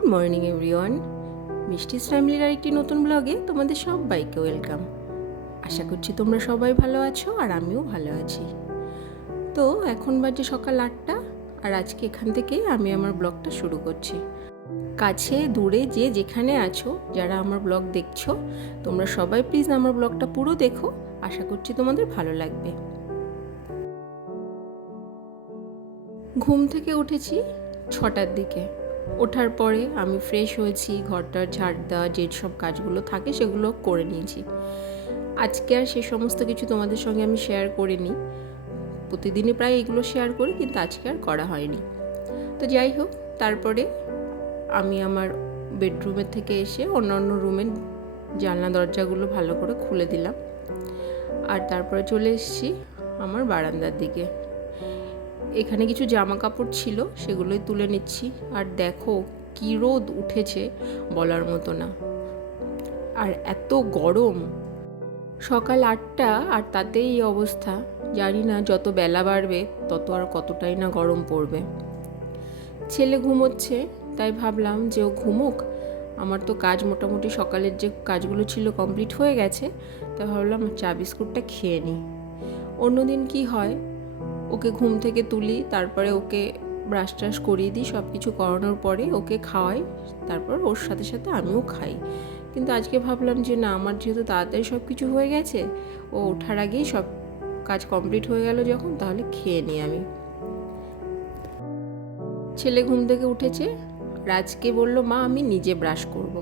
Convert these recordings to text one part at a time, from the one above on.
Good morning everyone মিষ্টিস ফ্যামিলির আরেকটি নতুন ব্লগে তোমাদের সবাইকে ওয়েলকাম আশা করছি তোমরা সবাই ভালো আছো আর আমিও ভালো আছি। তো এখন বাজে সকাল আটটা, আর আজকে এখান থেকে আমি আমার ব্লগটা শুরু করছি। কাছে, দূরে, যে যেখানে আছো, যারা আমার ব্লগ দেখছ, তোমরা সবাই প্লিজ আমার ব্লগটা পুরো দেখো। আশা করছি তোমাদের ভালো লাগবে। ঘুম থেকে উঠেছি ছটার দিকে। ওঠার পরে আমি ফ্রেশ হয়েছি, ঘরটার ঝাড় দেওয়া, যে সব কাজগুলো থাকে সেগুলো করে নিয়েছি। আজকে আর সে সমস্ত কিছু তোমাদের সঙ্গে আমি শেয়ার করিনি। প্রতিদিনই প্রায় এগুলো শেয়ার করি, কিন্তু আজকে আর করা হয়নি। তো যাই হোক, তারপরে আমি আমার বেডরুমের থেকে এসে অন্য অন্য রুমের জানলা দরজাগুলো ভালো করে খুলে দিলাম। আর তারপরে চলে এসেছি আমার বারান্দার দিকে। এখানে কিছু জামা কাপড় ছিল, সেগুলোই তুলে নিচ্ছি। আর দেখো কী রোদ উঠেছে বলার মতো না। আর এত গরম। সকাল আটটা, আর তাতেই এই অবস্থা। জানি না যত বেলা বাড়বে, তত আর কতটাই না গরম পড়বে। ছেলে ঘুমোচ্ছে, তাই ভাবলাম যে ও ঘুমোক। আমার তো কাজ মোটামুটি সকালের যে কাজগুলো ছিল কমপ্লিট হয়ে গেছে, তাই ভাবলাম চা বিস্কুটটা খেয়ে নিই। অন্যদিন কি হয়? ওকে ঘুম থেকে তুলি, তারপরে ওকে ব্রাশ ট্রাশ করিয়ে দিই সব কিছু করানোর পরে ওকে খাওয়াই, তারপর ওর সাথে সাথে আমিও খাই। কিন্তু আজকে ভাবলাম যে না, আমার যেহেতু তাড়াতাড়ি সব কিছু হয়ে গেছে, ও ওঠার আগেই সব কাজ কমপ্লিট হয়ে গেল যখন, তাহলে খেয়ে নিই আমি। ছেলে ঘুম থেকে উঠেছে, রাজকে বলল, মা, আমি নিজে ব্রাশ করব।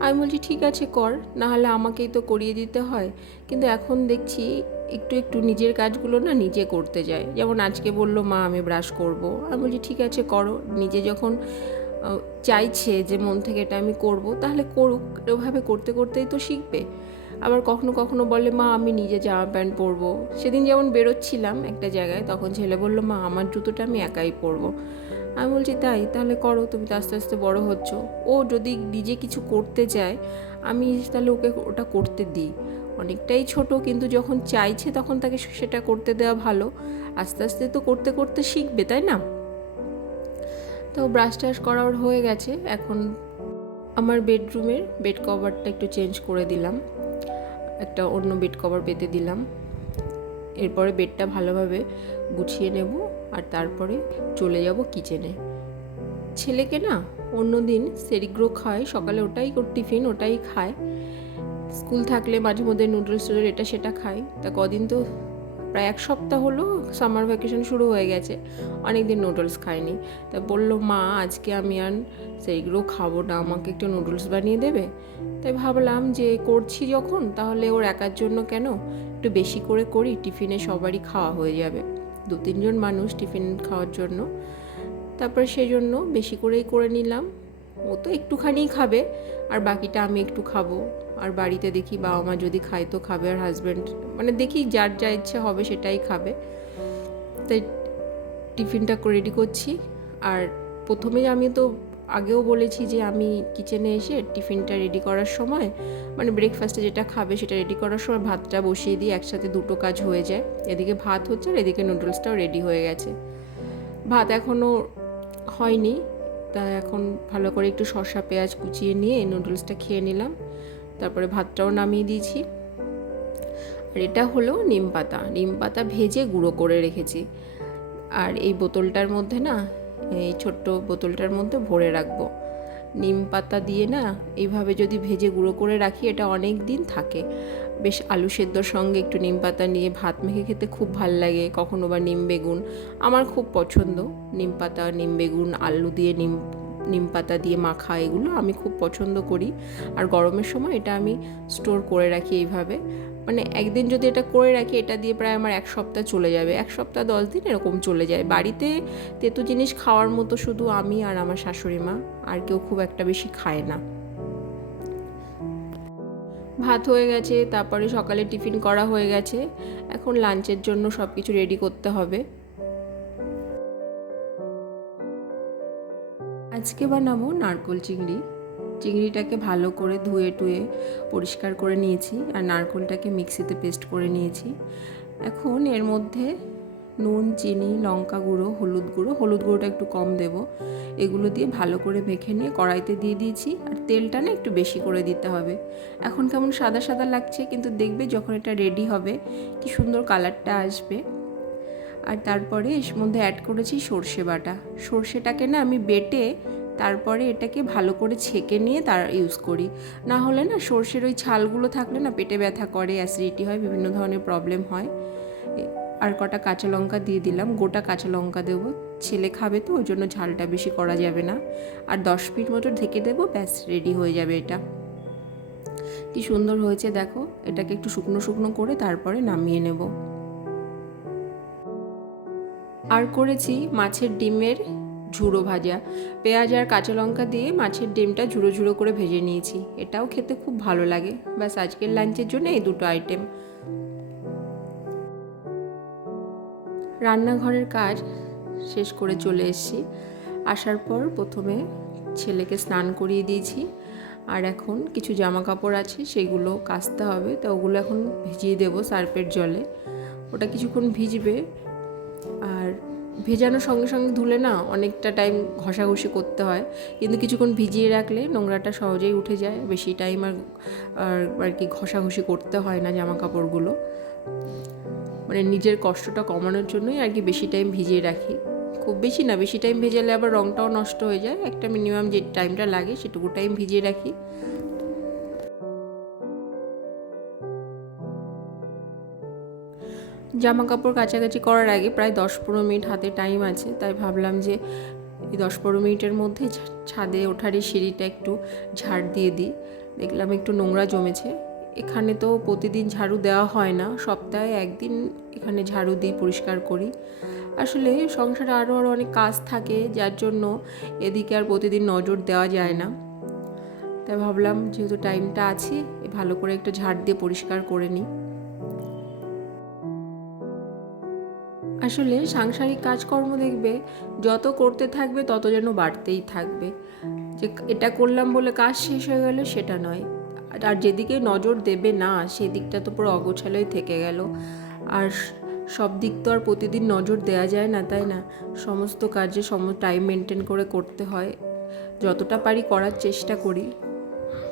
আমি বলছি, ঠিক আছে, কর না হলে আমাকেই তো করিয়ে দিতে হয়। কিন্তু এখন দেখছি একটু একটু নিজের কাজগুলো না নিজে করতে যায়। যেমন আজকে বলল, মা, আমি ব্রাশ করব। আমি বলছি, ঠিক আছে, করো। নিজে যখন চাইছে যে মন থেকে এটা আমি করব, তাহলে করুক। ওভাবে করতে করতেই তো শিখবে। আবার কখনো কখনো বলে, মা, আমি নিজে জামা প্যান্ট পরবো। সেদিন যেমন বেরোচ্ছিলাম একটা জায়গায়, তখন ছেলে বলল, মা, আমার জুতোটা আমি একাই পরবো। আমি বলছি, তাই? তাহলে করো, তুমি তো আস্তে আস্তে বড় হচ্ছ। ও যদি নিজে কিছু করতে চায়, আমি তাহলে ওকে ওটা করতে দিই। অনেকটাই ছোট, কিন্তু যখন চাইছে তখন তাকে সেটা করতে দেওয়া ভালো। আস্তে আস্তে তো করতে করতে শিখবে, তাই না? তো ব্রাশ টাশ করা ওর হয়ে গেছে। এখন আমার বেডরুমের বেড কভারটা একটু চেঞ্জ করে দিলাম। একটা অন্য বেড কভার পেতে দিলাম। এরপরে বেডটা ভালোভাবে গুছিয়ে নেব আর তারপরে চলে যাব কিচেনে ছেলেকে না অন্য দিন সেরিগ্রো খায়, সকালে ওটাই টিফিন ওটাই খায়। স্কুল থাকলে মাঝে মধ্যে নুডলস টুডলস এটা সেটা খাই। তা কদিন তো, প্রায় এক সপ্তাহ হলো সামার ভ্যাকেশন শুরু হয়ে গেছে অনেক দিন নুডলস খাইনি। তা বলল, মা, আজকে আমি আর সেইগুলো খাব না, আমাকে একটু নুডলস বানিয়ে দেবে? তাই ভাবলাম যে, করছি যখন, তাহলে ওর একার জন্য কেন? একটু বেশি করে করি, টিফিনে সবারই খাওয়া হয়ে যাবে। দু তিনজন মানুষ টিফিন খাওয়ার জন্য। তারপরে সেই জন্য বেশি করেই করে নিলাম। ও তো একটুখানিই খাবে, আর বাকিটা আমি একটু খাব। আর বাড়িতে দেখি বাবা মা যদি খায় তো খাবে, আর হাজব্যান্ড মানে দেখি যার যা ইচ্ছে হবে সেটাই খাবে। তাই টিফিনটা রেডি করছি। আর প্রথমে আমি তো আগেও বলেছি যে আমি কিচেনে এসে টিফিনটা রেডি করার সময় মানে ব্রেকফাস্টে যেটা খাবে সেটা রেডি করার সময় ভাতটা বসিয়ে দিই একসাথে দুটো কাজ হয়ে যায়। এদিকে ভাত হচ্ছে আর এদিকে নুডলসটাও রেডি হয়ে গেছে। ভাত এখনও হয়নি। তা এখন ভালো করে একটু শসা, পেঁয়াজ কুচিয়ে নিয়ে নুডলসটা খেয়ে নিলাম। তারপরে ভাতটাও নামিয়ে দিয়েছি। আর এটা হলো নিম পাতা। নিম পাতা ভেজে গুঁড়ো করে রেখেছি। আর এই বোতলটার মধ্যে না, এই ছোট্ট বোতলটার মধ্যে ভরে রাখব। নিম পাতা দিয়ে না, এইভাবে যদি ভেজে গুঁড়ো করে রাখি, এটা অনেক দিন থাকে। বেশ আলু সেদ্ধর সঙ্গে একটু নিম পাতা নিয়ে ভাত মেখে খেতে খুব ভালো লাগে, কখনো বা নিম বেগুন। আমার খুব পছন্দ নিম পাতা, নিম বেগুন, আলু দিয়ে নিম নিম পাতা দিয়ে মাখা এগুলো আমি খুব পছন্দ করি। আর গরমের সময় এটা আমি স্টোর করে রাখি এইভাবে। মানে একদিন যদি এটা করে রাখি, এটা দিয়ে প্রায় আমার এক সপ্তাহ চলে যাবে। এক সপ্তাহ, দশ দিন এরকম চলে যায়। বাড়িতে তেতো জিনিস খাওয়ার মতো শুধু আমি আর আমার শাশুড়ি মা, আর কেউ খুব একটা বেশি খায় না। ভাত হয়ে গেছে, তারপরে সকালে টিফিন করা হয়ে গেছে। এখন লাঞ্চের জন্য সব কিছু রেডি করতে হবে। আজকে বানাবো নারকোল চিংড়ি। চিংড়িটাকে ভালো করে ধুয়ে টুয়ে পরিষ্কার করে নিয়েছি আর নারকোলটাকে মিক্সিতে পেস্ট করে নিয়েছি। এখন এর মধ্যে নুন, চিনি, লঙ্কা গুঁড়ো, হলুদ গুঁড়ো। হলুদ গুঁড়োটা একটু কম দেব। এগুলো দিয়ে ভালো করে মেখে নিয়ে কড়াইতে দিয়ে দিয়েছি। আর তেলটা না একটু বেশি করে দিতে হবে। এখন কেমন সাদা সাদা লাগছে, কিন্তু দেখবে যখন এটা রেডি হবে, কি সুন্দর কালারটা আসবে। আর তারপরে এর মধ্যে অ্যাড করেছি সর্ষে বাটা। সর্ষেটাকে না আমি বেটে তারপরে এটাকে ভালো করে ছেঁকে নিয়ে তার ইউজ করি। না হলে না সর্ষের ওই ছালগুলো থাকলে না পেটে ব্যথা করে অ্যাসিডিটি হয়, বিভিন্ন ধরনের প্রবলেম হয়। আর কটা কাঁচা লঙ্কা দিয়ে দিলাম, গোটা কাঁচা লঙ্কা দেবো। ছেলে খাবে তো, ওই জন্য ঝালটা বেশি করা যাবে না। আর দশ মিনিট মতো ঢেকে দেবো, ব্যাস রেডি হয়ে যাবে এটা। কি সুন্দর হয়েছে, দেখো। এটাকে একটু শুকনো শুকনো করে তারপরে নামিয়ে নেব। আর করেছি মাছের ডিমের ঝুড়ো ভাজা। পেঁয়াজ আর কাঁচা লঙ্কা দিয়ে মাছের ডিমটা ঝুড়ো ঝুড়ো করে ভেজে নিয়েছি। এটাও খেতে খুব ভালো লাগে। ব্যাস, আজকের লাঞ্চের জন্য এই দুটো আইটেম রান্নাঘরের কাজ শেষ করে চলে এসেছি। আসার পর প্রথমে ছেলেকে স্নান করিয়ে দিয়েছি। আর এখন কিছু জামা কাপড় আছে, সেগুলো কাচতে হবে। তো ওগুলো এখন ভিজিয়ে দেবো সার্পের জলে। ওটা কিছুক্ষণ ভিজবে। আর ভেজানোর সঙ্গে সঙ্গে ধুলে না অনেকটা টাইম ঘষাঘষি করতে হয়। কিন্তু কিছুক্ষণ ভিজিয়ে রাখলে নোংরাটা সহজেই উঠে যায়। বেশি টাইম আর আর কি ঘষাঘষি করতে হয় না জামা কাপড়গুলো মানে নিজের কষ্টটা কমানোর জন্যই আর কি বেশি টাইম ভিজিয়ে রাখি। খুব বেশি না, বেশি টাইম ভেজালে আবার রঙটাও নষ্ট হয়ে যায়। একটা মিনিমাম যে টাইমটা লাগে সেটুকু টাইম ভিজিয়ে রাখি। জামা কাপড় কাছাকাছি করার আগে প্রায় দশ পনেরো মিনিট হাতে টাইম আছে। তাই ভাবলাম যে এই দশ পনেরো মিনিটের মধ্যে ছাদে ওঠার এই সিঁড়িটা একটু ঝাড় দিয়ে দিই। দেখলাম একটু নোংরা জমেছে। এখানে তো প্রতিদিন ঝাড়ু দেওয়া হয় না, সপ্তাহে একদিন এখানে ঝাড়ু দিই, পরিষ্কার করি। আসলে সংসারে আরও আরও অনেক কাজ থাকে, যার জন্য এদিকে আর প্রতিদিন নজর দেওয়া যায় না। তাই ভাবলাম যেহেতু টাইমটা আছে ভালো করে একটু ঝাড় দিয়ে পরিষ্কার করে নিই। আসলে সাংসারিক কাজকর্ম দেখবে, যত করতে থাকবে তত যেন বাড়তেই থাকবে। যে এটা করলাম বলে কাজ শেষ হয়ে গেল সেটা নয়। আর যেদিকে নজর দেবে না, সেদিকটা তো পুরো অগোছালোই থেকে গেল। আর সব দিক তো আর প্রতিদিন নজর দেওয়া যায় না, তাই না? সমস্ত কাজে সম টাইম মেনটেন করে করতে হয়। যতটা পারি করার চেষ্টা করি।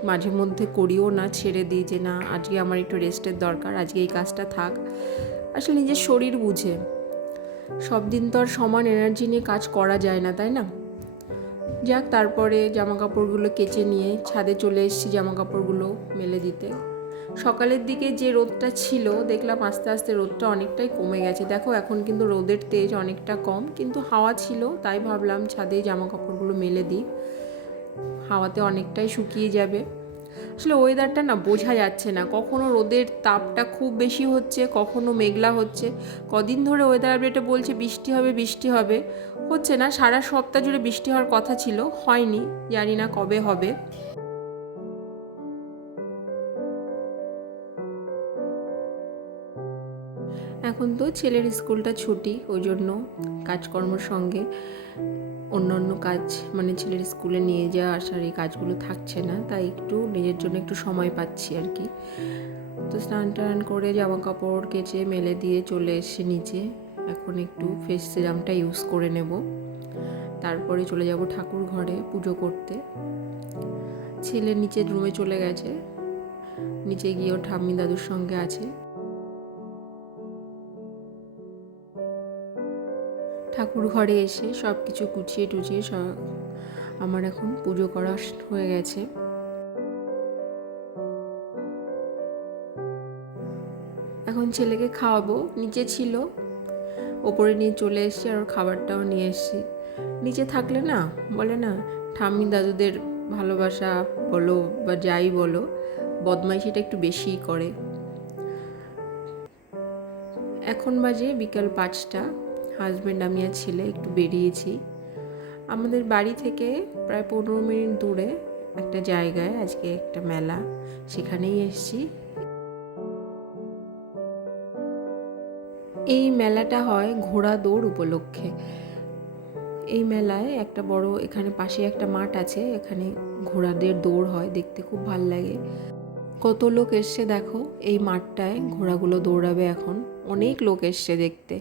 মাঝে মধ্যে করিও না, ছেড়ে দিই যে, না, আজকে আমার একটু রেস্টের দরকার, আজকে এই কাজটা থাক। আসলে নিজের শরীর বুঝে। সব দিন তো আর সমান এনার্জি নিয়ে কাজ করা যায় না, তাই না? যাক, তারপরে জামা কাপড়গুলো কেচে নিয়ে ছাদে চলে এসেছি জামা কাপড়গুলো মেলে দিতে। সকালের দিকে যে রোদটা ছিল, দেখলাম আস্তে আস্তে রোদটা অনেকটাই কমে গেছে। দেখো, এখন কিন্তু রোদের তেজ অনেকটা কম, কিন্তু হাওয়া ছিল, তাই ভাবলাম ছাদে জামা কাপড়গুলো মেলে দিই। হাওয়াতে অনেকটাই শুকিয়ে যাবে। আসলে ওয়েদারটা না বোঝা যাচ্ছে না। কখনো রোদের তাপটা খুব বেশি হচ্ছে, কখনো মেঘলা হচ্ছে। কদিন ধরে ওয়েদার আপডেটে বলছে বৃষ্টি হবে বৃষ্টি হবে। হচ্ছে না, সারা সপ্তাহ জুড়ে বৃষ্টি হওয়ার কথা ছিল, হয়নি, জানি না কবে হবে। এখন তো ছেলের স্কুলটা ছুটি, ওই জন্য কাজকর্মের সঙ্গে। অন্যান্য কাজ মানে ছেলের স্কুলে নিয়ে যাওয়া আসার এই কাজগুলো থাকছে না, তাই একটু নিজের জন্য একটু সময় পাচ্ছি আর কি। তো স্নান টান করে জামা কাপড় কেচে মেলে দিয়ে চলে এসে নিচে, এখন একটু ফেস সিরামটা ইউজ করে নেব। তারপরে চলে যাব ঠাকুর ঘরে পুজো করতে। ছেলে নিচে রুমে চলে গেছে, নিচে গিয়েও ঠাম্মি দাদুর সঙ্গে আছে। ঠাকুর ঘরে এসে সব কিছু গুছিয়ে টুচিয়ে সব আমার এখন পুজো করা হয়ে গেছে। এখন ছেলেকে খাওয়াবো, নিচে ছিল। ওপরে নিয়ে চলে এসেছি আর খাবারটাও নিয়ে এসেছি। নিচে থাকলে না, বলে না, ঠাম্মি দাদুদের ভালোবাসা বলো বা যাই বলো, বদমাইশিটা একটু বেশিই করে। এখন বাজে বিকাল পাঁচটা। হাজব্যান্ড আমি আর ছেলে একটু বেরিয়েছি। আমাদের বাড়ি থেকে প্রায় পনেরো মিনিট দূরে একটা জায়গায় আজকে একটা মেলা, সেখানেই এসেছি। এই মেলাটা হয় ঘোড়া দৌড় উপলক্ষে। এই মেলায় একটা বড়, এখানে পাশে একটা মাঠ আছে, এখানে ঘোড়াদের দৌড় হয়, দেখতে খুব ভালো লাগে। কত লোক এসছে দেখো, এই মাঠটায় ঘোড়াগুলো দৌড়াবে এখন। অনেক লোক এসছে দেখতে।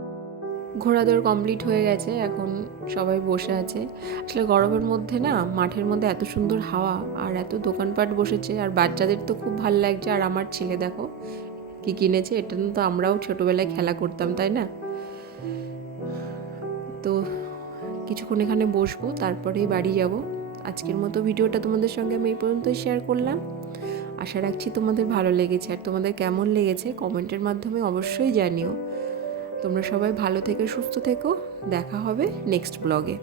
ঘোড়া দৌড় কমপ্লিট হয়ে গেছে, এখন সবাই বসে আছে। আসলে গরমের মধ্যে না, মাঠের মধ্যে এত সুন্দর হাওয়া আর এত দোকানপাট বসেছে আর বাচ্চাদের তো খুব ভালো লাগছে। আর আমার ছেলে দেখো, কি কিনেছে, এটা তো আমরাও ছোটোবেলায় খেলা করতাম, তাই না? তো কিছুক্ষণ এখানে বসবো, তারপরেই বাড়ি যাব। আজকের মতো ভিডিওটা তোমাদের সঙ্গে আমি এই পর্যন্তই শেয়ার করলাম। আশা রাখছি তোমাদের ভালো লেগেছে। আর তোমাদের কেমন লেগেছে কমেন্টের মাধ্যমে অবশ্যই জানিও। তোমরা সবাই ভালো থেকে সুস্থ থেকো। দেখা হবে নেক্সট ব্লগে